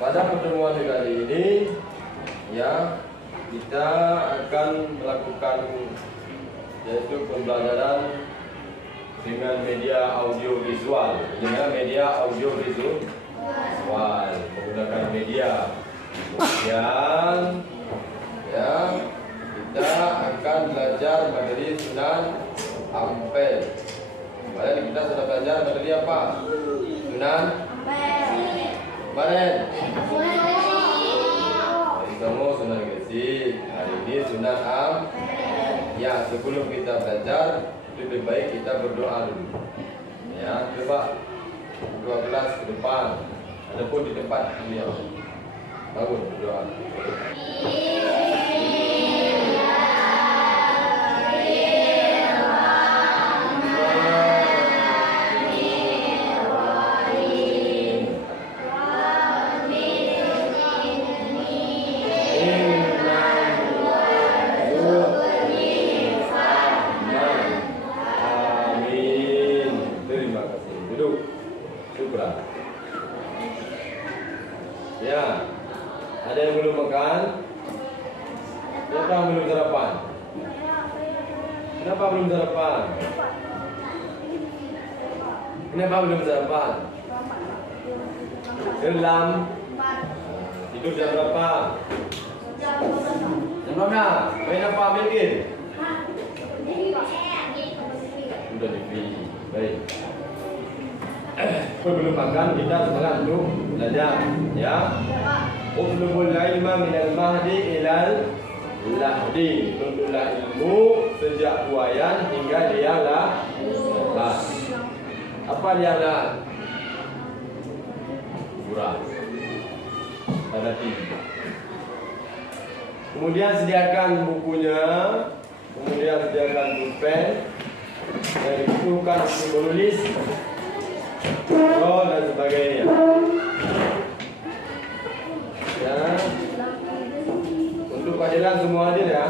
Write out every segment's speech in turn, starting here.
pada pertemuan kali ini ya kita akan melakukan yaitu pembelajaran dengan media audio visual, menggunakan media. Kemudian ya kita akan belajar materi Sunan Ampel. Kemarin kita sudah belajar materi apa? Sunan kemarin hari kamu Sunan Gresik, hari ini Sunan Ampel. Ya, sebelum kita belajar lebih baik kita berdoa dulu. Ya, coba 12 ke depan. Adapun di tempat beliau. Bangun berdoa. Ya, ada yang belum makan? Siapa yang belum sarapan? Kenapa belum sarapan? Kenapa belum sarapan? Gelam. Tidur jam berapa? Jam berapa? Main apa ambil game? Sudah di TV. Baik. Sebelum makan kita semangat dulu belajar ya. Utlubul ilma minal mahdi ilal lahdi. Tuntutlah ilmu sejak buayan hingga liang lahad. Apa liang lahad? Kuburan. Pada tinggi. Kemudian sediakan bukunya, kemudian sediakan pulpen yang dibutuhkan untuk menulis dan sebagainya. Ya. Untuk keadilan semua hadir ya.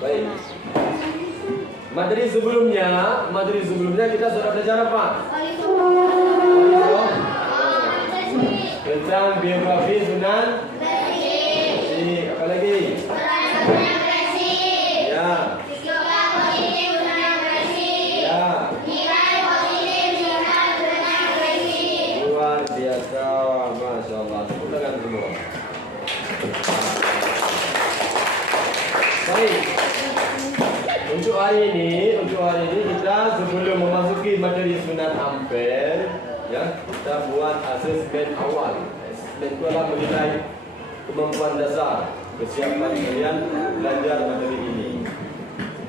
Baik. Materi sebelumnya kita sudah belajar apa? Tentang biografi Sunan Gresik. Apa lagi? Ya. Luar biasa, masya Allah. Tepuk tangan semua. Baik. Untuk hari ini kita sebelum memasuki materi Sunan Ampel, ya kita buat asesmen awal. Asesmen itu adalah menilai kemampuan dasar kesiapan kalian belajar materi ini.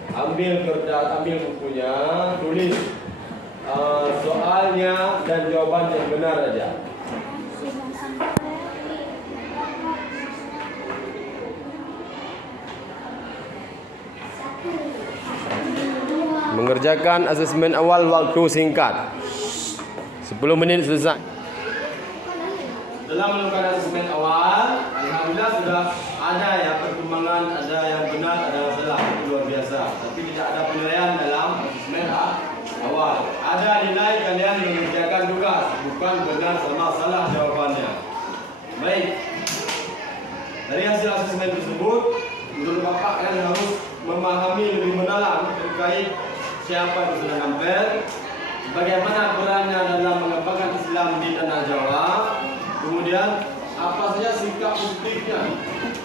Ambil kertas, ambil bukunya, tulis soalnya dan jawaban yang benar aja. Mengerjakan asesmen awal waktu singkat 10 menit selesai. Dalam melakukan asesmen awal, alhamdulillah sudah ada ya perkembangan, ada yang benar, ada yang salah, luar biasa. Tapi tidak ada penilaian dalam asesmen awal. Ada nilai kalian mengerjakan tugas, bukan benar sama salah jawabannya. Baik. Dari hasil asesmen tersebut, menurut Bapak kalian harus memahami lebih mendalam terkait siapa itu Sunan Ampel, bagaimana perannya dalam mengembangkan Islam di tanah Jawa, kemudian apa saja sikap positifnya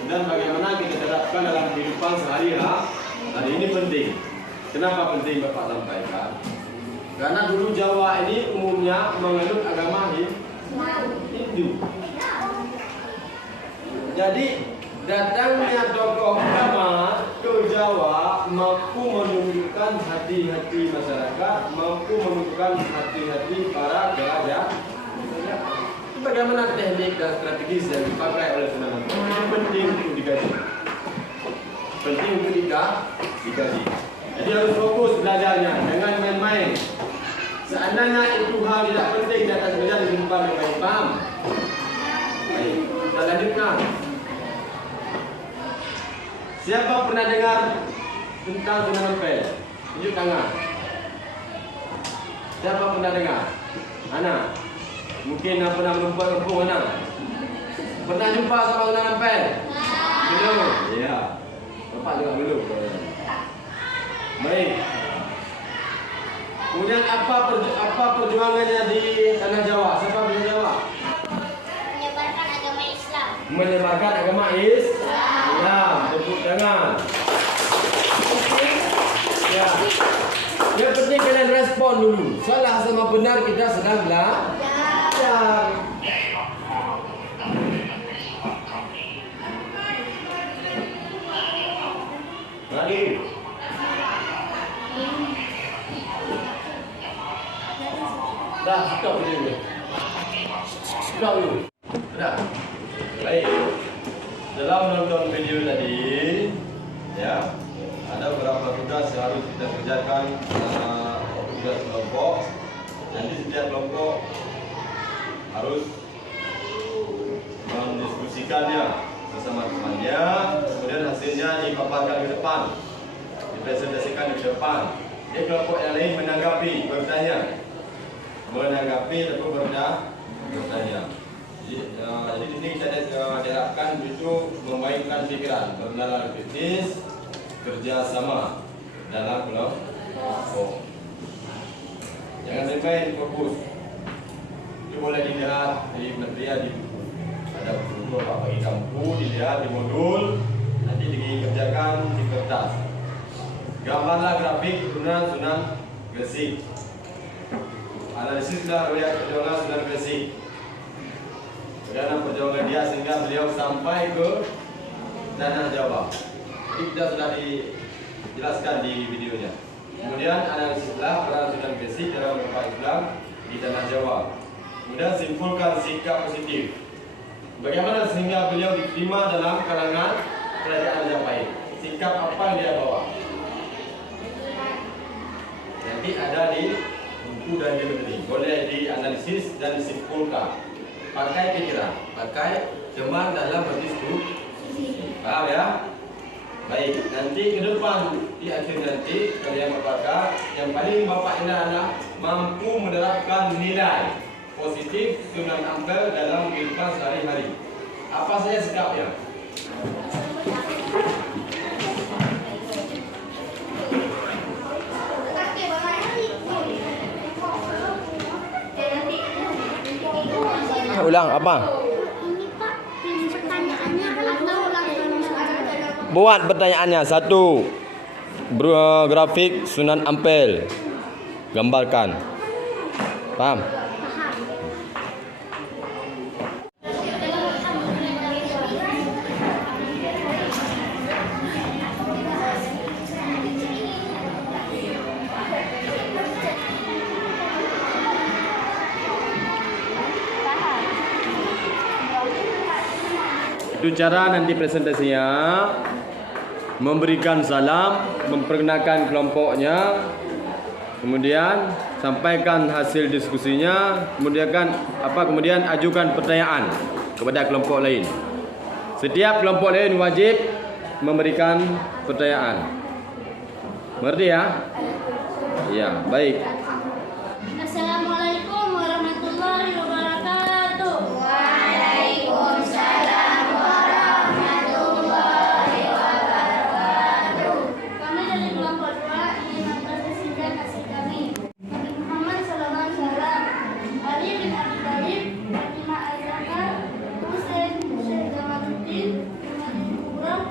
dan bagaimana kita terapkan dalam kehidupan sehari-hari. Ini penting. Kenapa penting Bapak sampaikan? Karena dulu Jawa ini umumnya menganut agama Hindu. Jadi datangnya tokoh agama ke Jawa mampu menunjukkan hati-hati masyarakat, mampu menunjukkan hati-hati para raja. Bagaimana teknik dan strategis yang dipakai oleh Sunan Ampel? Ini penting untuk dikaji. Penting untuk dikaji. Jadi harus fokus belajarnya, jangan main-main. Seandainya itu hal tidak penting di atas meja disimpan dengan baik, paham? Baik, kita lanjutkan. Siapa pernah dengar tentang Sunan Ampel? Tunjuk tangan. Siapa pernah dengar? Ana? Mungkin pernah berjumpa kampung Ana? Pernah jumpa sama Sunan Ampel? Belum? Ya. Bapak juga belum. Baik. Kemudian apa perjuangannya di tanah Jawa? Siapa bisa jawab? Menyebarkan agama Islam. Menyebarkan agama Islam. Tepuk tangan. Ya. Yang penting kalian respon dulu. Salah sama benar kita sedang belajar. Mari. Dah, stop dulu. Stop dulu. Dah. Baik. Dalam menonton video tadi, ya, ada beberapa tugas yang harus kita kerjakan, tugas kelompok. Nanti setiap kelompok harus mendiskusikannya bersama temannya, kemudian hasilnya dipaparkan ke depan, dipresentasikan ke depan. Jadi kelompok yang lain menanggapi, bertanya, ataupun bertanya. Jadi di sini kita diharapkan itu memainkan pikiran, bernalar kritis, kerjasama dalam kelompok. Jangan sampai fokus. Itu boleh dilihat di material di buku. Ada buku Bapak bagi kamu, dilihat di modul, nanti dikerjakan di kertas. Gambarlah grafik turunan Sunan Gresik. Analisislah riwayat perjalanan Sunan Gresik. Bagaimana perjalanan dia sehingga beliau sampai ke tanah Jawa. Ini sudah dijelaskan di videonya. Kemudian analisislah peran Sunan Gresik dalam agama Islam di tanah Jawa. Kemudian simpulkan sikap positif. Bagaimana sehingga beliau diterima dalam kalangan kerajaan Majapahit? Sikap apa yang dia bawa? Nanti ada di buku dan di menteri. Boleh dianalisis dan disimpulkan. Pakai pikiran, pakai cermat dalam berdiskusi. Paham ya? Baik, nanti ke depan di akhir nanti kalian apakah yang paling Bapak ini adalah mampu menerapkan nilai positif Sunan Ampel dalam kehidupan sehari-hari. Apa saja sikapnya? Ulang apa? Ini Pak, pertanyaannya atau ulang? Buat pertanyaannya. Satu, grafik Sunan Ampel. Gambarkan. Paham? Itu cara nanti presentasinya, memberikan salam, memperkenalkan kelompoknya, kemudian sampaikan hasil diskusinya, kemudian ajukan pertanyaan kepada kelompok lain. Setiap kelompok lain wajib memberikan pertanyaan. Mengerti ya? Ya, baik. Assalamualaikum warahmatullahi wabarakatuh. Kami dari kelompok 2 ingin mempresentasikan hasil kami. Nabi Muhammad SAW, Ali bin Abi Thalib, Fatimah Az-Zahra, Husain Jamaluddin, Umar bin Khattab,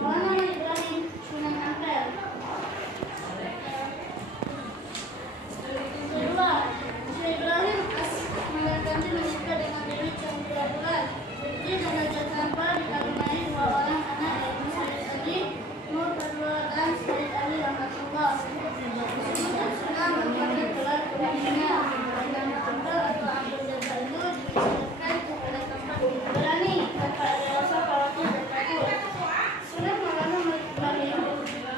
Maulana Ibrahim, Sunan Ampel. Kedua, Syekh Ibrahim As-Samarkandi menikah dengan Dewi Campuran. Putri dan Raja Tampar dikaruniai 2 orang anak, yaitu Sayyid Ali, Nur Kedua dan Sayyid Ali Rahmatullah. Kemudian Sunan merupakan gelar keberaniannya. Agama Ampel atau Ampel Jasa itu dinisbatkan kepada tempat berani tanpa ada rasa khawatir dan takut. Sunan Maulana Ibrahim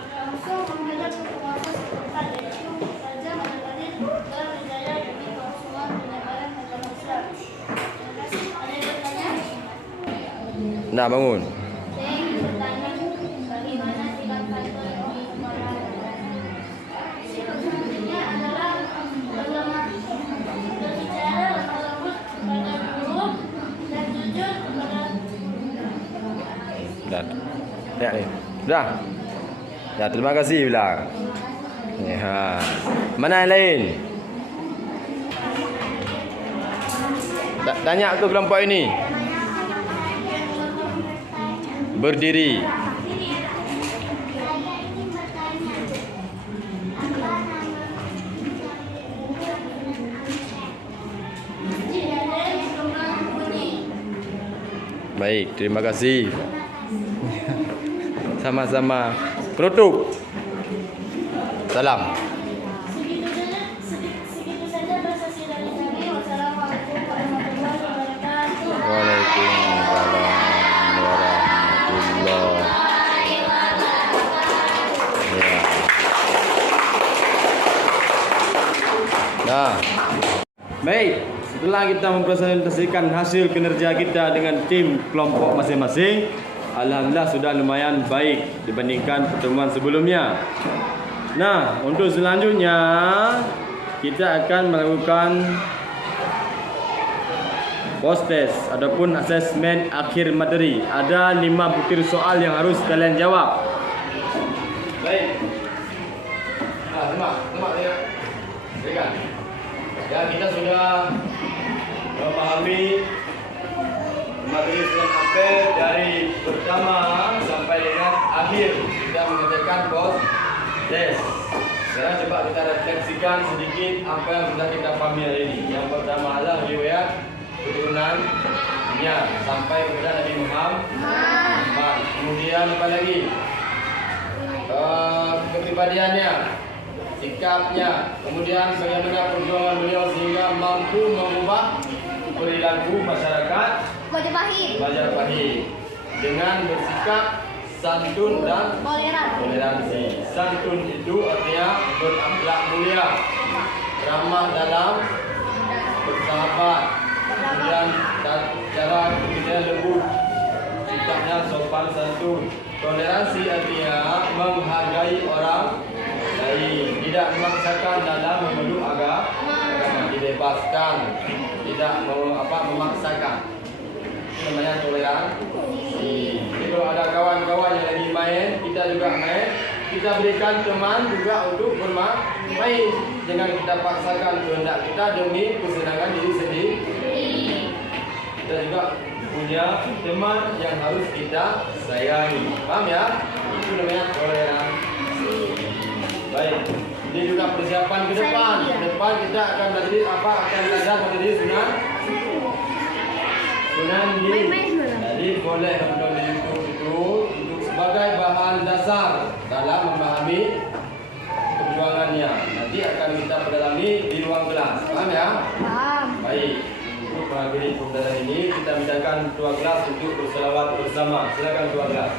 langsung menghadap ke penguasa setempat, yaitu Raja Majapahit, dalam berjaya demi kelangsungan penyebaran agama Islam. Terima kasih. Ada yang bertanya? Nah, bangun. Saya ingin bertanya, bagaimana sikap kalian di Sikap selanjutnya adalah bagaimana banyak ni. Sudah? Ya, terima kasih bilang. Ya. Mana yang lain? Tanya ke kelompok ini. Berdiri. Baik, terima kasih. Sama-sama. Penutup. Salam. Segitu saja prestasi dari kami. Wassalamualaikum warahmatullahi wabarakatuh. Waalaikumsalam warahmatullahi ya. Nah, baik. Setelah kita mempresentasikan hasil kinerja kita dengan tim kelompok masing-masing, alhamdulillah sudah lumayan baik dibandingkan pertemuan sebelumnya. Nah, untuk selanjutnya kita akan melakukan post test ataupun asesmen akhir materi. Ada 5 butir soal yang harus kalian jawab. Baik. Nah, semak lihat. Lihat. Ya, kita sudah memahami materi dengan apel dari pertama sampai dengan akhir. Kita mengerjakan post test. Sekarang coba kita refleksikan sedikit apa yang sudah kita pahami hari ini. Yang pertama adalah riwayat keturunannya sampai kepada Nabi Muhammad. Kemudian apa lagi? Kepribadiannya, sikapnya, kemudian bagaimana perjuangan beliau sehingga mampu mengubah perilaku masyarakat Majapahit dengan bersikap santun dan toleransi. Santun itu artinya berakhlak mulia, ramah dalam bersahabat, kemudian cara berbicara lembut, sikapnya sopan santun. Toleransi artinya menghargai orang lain, tidak memaksakan dalam memeluk agama, dibebaskan, tidak memaksakan. Itu namanya toleransi. Jadi kalau ada kawan-kawan yang lagi main, kita juga main. Kita berikan teman juga untuk bermain. Jangan kita paksakan kehendak kita demi kesenangan diri sendiri. Kita juga punya teman yang harus kita sayangi. Paham ya? Itu namanya toleransi. Baik. Ini juga persiapan ke depan. Ke depan kita akan belajar apa? Akan belajar menjadi sunan diri. Jadi boleh nonton di YouTube itu untuk sebagai bahan dasar dalam memahami perjuangannya. Nanti akan kita perdalami di ruang kelas. Paham ya? Paham. Baik. Untuk mengakhiri pembelajaran ini kita mintakan ketua kelas untuk berselawat bersama. Silakan ketua kelas.